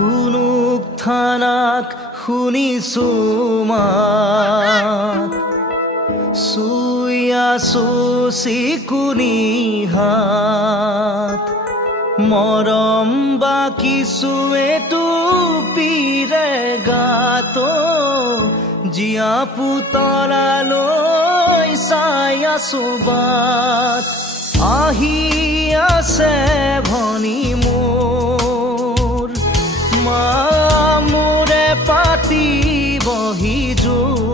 শুনুক থানাক শুনিছো মাত চুই আছো চিকুনি হাত মৰম বাকিছোৱে টুপিৰে গাতো জিয়া পুতলালৈ চাই আছো বাট আহি আছে ভনী মোৰ মামুৰে পাতি বহি জোৰ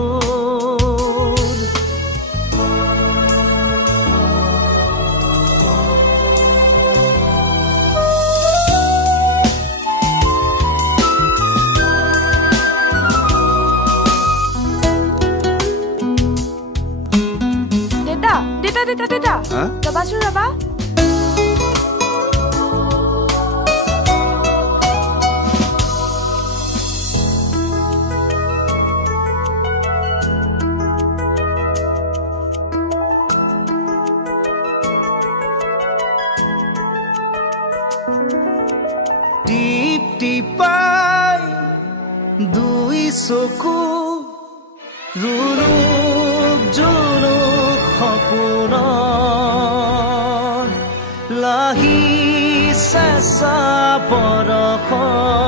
দেতা যাবাচোন যাবা টিপ টিপাই দুই চকু ৰুণুক জুনুক সপোনত লাহি চেঁচা পৰশত